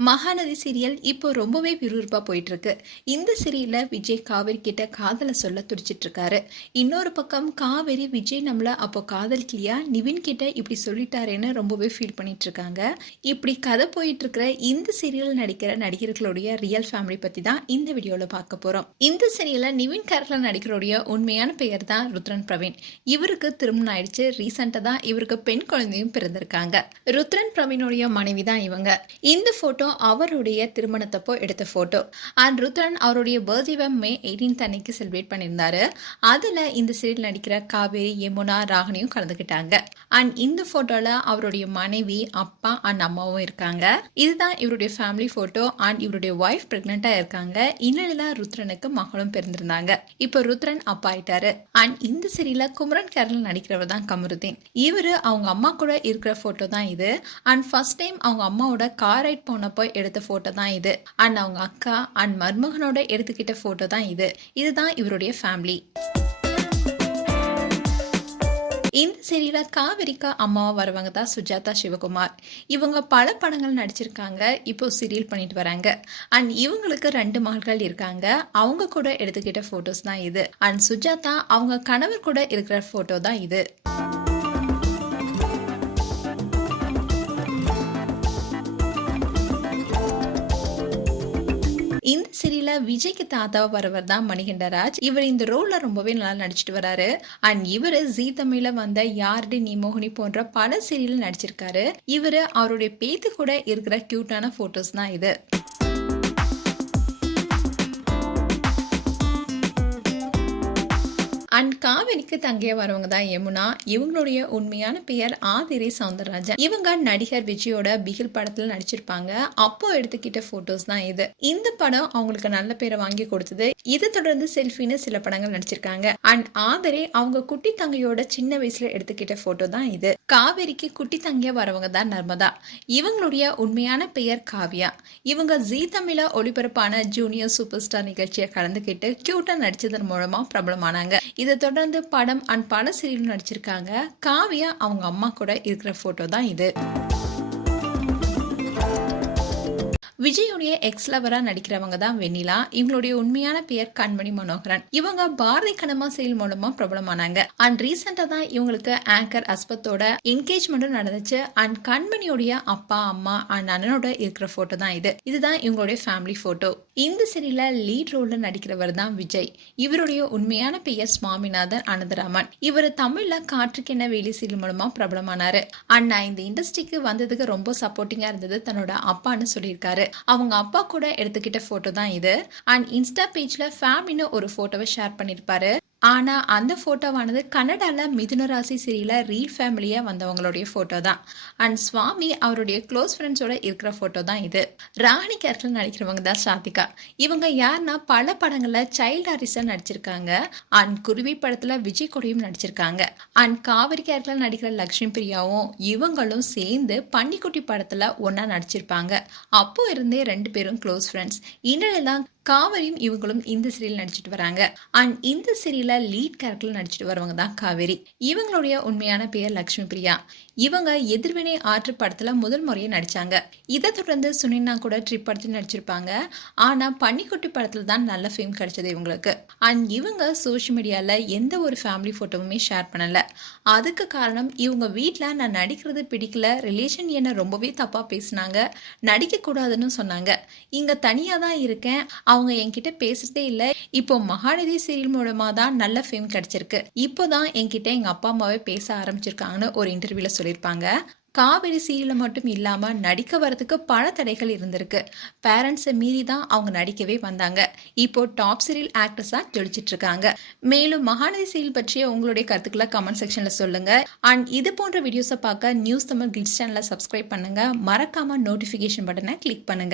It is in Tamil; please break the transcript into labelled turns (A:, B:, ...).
A: மகாநதி சீரியல் இப்போ ரொம்பவே விறுவிறுப்பாக போயிட்டு இருக்கு இந்த சீரியலில் விஜய் காவேரி கிட்ட காதலை சொல்ல துடிச்சிட்டு இருக்காரு இன்னொரு பக்கம் காவேரி விஜய் நம்மள அப்போ காதலிக்கலையா? நிவின் கிட்ட இப்படி சொல்லிட்டாரேன்னு ரொம்பவே ஃபீல் பண்ணிட்டு இருக்காங்க இப்படி கதை போயிட்டு இருக்கிற இந்த சீரியல் நடிக்கிற நடிகர்களுடைய ரியல் ஃபேமிலி பற்றி தான் இந்த வீடியோவில் பார்க்க போகிறோம் இந்த சீரியலில் நிவின் கேரக்டர் நடிகருடைய உண்மையான பெயர் தான் ருத்ரன் பிரவீன். இவருக்கு திருமணம் ஆயிடுச்சு. ரீசெண்டா தான் இவருக்கு பெண் குழந்தையும் பிறந்திருக்காங்க. ருத்ரன் பிரவீனுடைய மனைவி தான் இவங்க. இந்த ஃபோட்டோ போட்டோ அவருடைய திருமணத்தப்போ எடுத்த ஃபோட்டோ அண்ட் ருத்ரன் அவருடைய பர்த்டேவை மே எயிட்டீன்த் அன்னைக்கு செலிப்ரேட் பண்ணியிருந்தாரு. அதில் இந்த சீரியல் நடிக்கிற காவேரி யமுனா ராகினியும் கலந்துக்கிட்டாங்க. அண்ட் இந்த ஃபோட்டோவில் அவருடைய மனைவி அப்பா அண்ட் அம்மாவும் இருக்காங்க. இதுதான் இவருடைய ஃபேமிலி ஃபோட்டோ அண்ட் இவருடைய ஒய்ஃப் ப்ரெக்னெண்ட்டாக இருக்காங்க. இந்நிலையில ருத்ரனுக்கு மகளும் பிறந்திருந்தாங்க. இப்போ ருத்ரன் அப்பா ஆயிட்டாரு. அண்ட் இந்த சீரியல்ல குமரன் கேரள நடிக்கிறவர் தான் கமருதீன். இவரு அவங்க அம்மா கூட இருக்கிற ஃபோட்டோ தான் இது. அண்ட் ஃபர்ஸ்ட் டைம் அவங்க அம்மாவோட கார் ரைட் போனப்போ எடுத்த போட்டோ தான் இது. அண்ட் அவங்க அக்கா அண்ட் மருமகனோட எடுத்துக்கிட்ட போட்டோ தான் இது. இதுதான் இவருடைய ஃபேமிலி இந்த சீரியல காவிரிக்கா அம்மாவா வரவங்க தான் சுஜாதா சிவகுமார். இவங்க பல படங்கள் நடிச்சிருக்காங்க இப்போ சீரியல் பண்ணிட்டு வராங்க. அண்ட் இவங்களுக்கு ரெண்டு மகள்கள் இருக்காங்க. அவங்க கூட எடுத்துக்கிட்ட போட்டோஸ் தான் இது. அண்ட் சுஜாதா அவங்க கணவர் கூட இருக்கிற போட்டோ தான் இது. இந்த சீரியல விஜய்க்கு தாத்தாவா வரவர் தான் மணிகண்டராஜ். இவர் இந்த ரோல்ல ரொம்பவே நல்லா நடிச்சிட்டு வராரு. அண்ட் இவரு ஜீ தமிழ்ல வந்த யார்டி நீ மோகினி போன்ற பல சீரியல் நடிச்சிருக்காரு. இவரு அவருடைய பேத்து கூட இருக்கிற கியூட்டான போட்டோஸ் தான் இது. அண்ட் காவேரிக்கு தங்கிய வரவங்க தான் யமுனா. இவங்களுடைய உண்மையான பெயர் ஆதிரி சவுந்தரராஜன். இவங்க நடிகர் விஜயோட பிகில் படத்துல நடிச்சிருப்பாங்க. அப்போ எடுத்துக்கிட்ட போட்டோஸ் தான் இது. இந்த படம் அவங்களுக்கு நல்ல பேரை வாங்கி கொடுத்தது. இது தொடர்ந்து செல்ஃபின்னு சில படங்கள் நடிச்சிருக்காங்க. அண்ட் ஆதரே அவங்க குட்டி தங்கையோட சின்ன வயசுல எடுத்துக்கிட்ட போட்டோ தான் இது. காவேரிக்கு குட்டி தங்கிய வரவங்க தான் நர்மதா. இவங்களுடைய உண்மையான பெயர் காவ்யா. இவங்க ஜீ தமிழ ஒளிபரப்பான ஜூனியர் சூப்பர் ஸ்டார் நிகழ்ச்சியை கலந்துக்கிட்டு கியூட்டா நடிச்சதன் மூலமா பிரபலமானாங்க. இதை தொடர்ந்து படம் அண்ட் பல சீரியலும் நடிச்சிருக்காங்க. காவியா அவங்க அம்மா கூட இருக்கிற போட்டோ தான் இது. விஜயுடைய எக்ஸ் லவரா நடிக்கிறவங்க தான் வெண்ணிலா. இவங்களுடைய உண்மையான பெயர் கண்மணி மனோகரன். இவங்க பாரதி கனமா செயல் மூலமா பிரபலமானாங்க. அண்ட் ரீசெண்டா தான் இவங்களுக்கு ஆங்கர் அஸ்பத்தோட என்கேஜ்மெண்ட்டும் நடந்துச்சு. அண்ட் கண்மணியோடைய அப்பா அம்மா அண்ட் அண்ணனோட இருக்கிற போட்டோ தான் இது. இதுதான் இவங்களுடைய ஃபேமிலி போட்டோ இந்த சீரியல லீட் ரோல்ல நடிக்கிறவர் தான் விஜய். இவருடைய உண்மையான பெயர் சுவாமிநாதன் அனந்தராமன். இவர் தமிழ்ல காற்றுக்கென்ன வேலி சீரியல் மூலமா பிரபலமானாரு. அண்ட் நான் இந்த இண்டஸ்ட்ரிக்கு வந்ததுக்கு ரொம்ப சப்போர்ட்டிங்கா இருந்தது தன்னோட அப்பான்னு சொல்லியிருக்காரு. அவங்க அப்பா கூட எடுத்துக்கிட்ட போட்டோ தான் இது. அண்ட் இன்ஸ்டா பேஜ்ல ஃபேமிலின்னு ஒரு போட்டோவை ஷேர் பண்ணியிருப்பாரு ஆனால் அந்த ஃபோட்டோவானது கனடாவில் மிதுன ராசி சீரியல ரீல் ஃபேமிலியாக வந்தவங்களுடைய ஃபோட்டோ தான். அண்ட் சுவாமி அவருடைய க்ளோஸ் ஃப்ரெண்ட்ஸோட இருக்கிற ஃபோட்டோ தான் இது. ராணி கேரக்டர் நடிக்கிறவங்க தான் சாதிகா. இவங்க யாருன்னா பல படங்களில் சைல்ட் ஆரிஸா நடிச்சிருக்காங்க. அண்ட் குருவி படத்தில் விஜய் கொடியும் நடிச்சிருக்காங்க. அண்ட் காவிரி கேரக்டர் நடிக்கிற லக்ஷ்மி பிரியாவும் இவங்களும் சேர்ந்து பன்னிக்குட்டி படத்தில் ஒன்றா நடிச்சிருப்பாங்க. அப்போ இருந்தே ரெண்டு பேரும் க்ளோஸ் ஃப்ரெண்ட்ஸ். இந்நிலையில தான் காவேரியும் இவங்களும் இந்த சீரியல் நடிச்சிட்டு வராங்க. அண்ட் இந்த சீரியல லீட் கேரக்டர்ல நடிச்சிட்டு வரவங்க தான் காவேரி. இவங்களுடைய உண்மையான பெயர் லக்ஷ்மி பிரியா. இவங்க எதிர்வினை ஆற்று படத்துல முதல் முறையை நடிச்சாங்க. இதை தொடர்ந்து சுனினா கூட ட்ரிப் படத்தில் நடிச்சிருப்பாங்க. ஆனா பன்னிக்குட்டி படத்துல தான் நல்ல ஃபேம் கிடைச்சது இவங்களுக்கு. அண்ட் இவங்க சோஷியல் மீடியால எந்த ஒரு ஃபேமிலி போட்டோவுமே ஷேர் பண்ணல. அதுக்கு காரணம் இவங்க வீட்டில் நான் நடிக்கிறது பிடிக்கல ரிலேஷன் என்ன ரொம்பவே தப்பா பேசினாங்க நடிக்க கூடாதுன்னு சொன்னாங்க. இங்க தனியா தான் இருக்கேன் அவங்க என்கிட்ட பேசுறதே இல்லை. இப்போ மகாநதி சீரியல் மூலமா தான் நல்ல ஃபேம் கிடைச்சிருக்கு. இப்போதான் என்கிட்ட எங்க அப்பா அம்மாவே பேச ஆரம்பிச்சிருக்காங்கன்னு ஒரு இன்டர்வியூல சொல்லியிருப்பாங்க. காவேரி சீரியல மட்டும் இல்லாம நடிக்க வரதுக்கு பல தடைகள் இருந்திருக்கு. பேரண்ட்ஸை மீறி தான் அவங்க நடிக்கவே வந்தாங்க. இப்போ டாப் சீரியல் ஆக்ட்ரஸாக ஜொலிச்சிட்டு இருக்காங்க. மேலும் மகாநதி சீரியல் பற்றிய உங்களுடைய கருத்துக்களை கமெண்ட் செக்ஷன்ல சொல்லுங்க. அண்ட் இது போன்ற வீடியோஸை பார்க்க நியூஸ் தமிழ் கிட்ஸ் சேனலை சப்ஸ்கிரைப் பண்ணுங்க. மறக்காம நோட்டிபிகேஷன் பட்டனை கிளிக் பண்ணுங்க.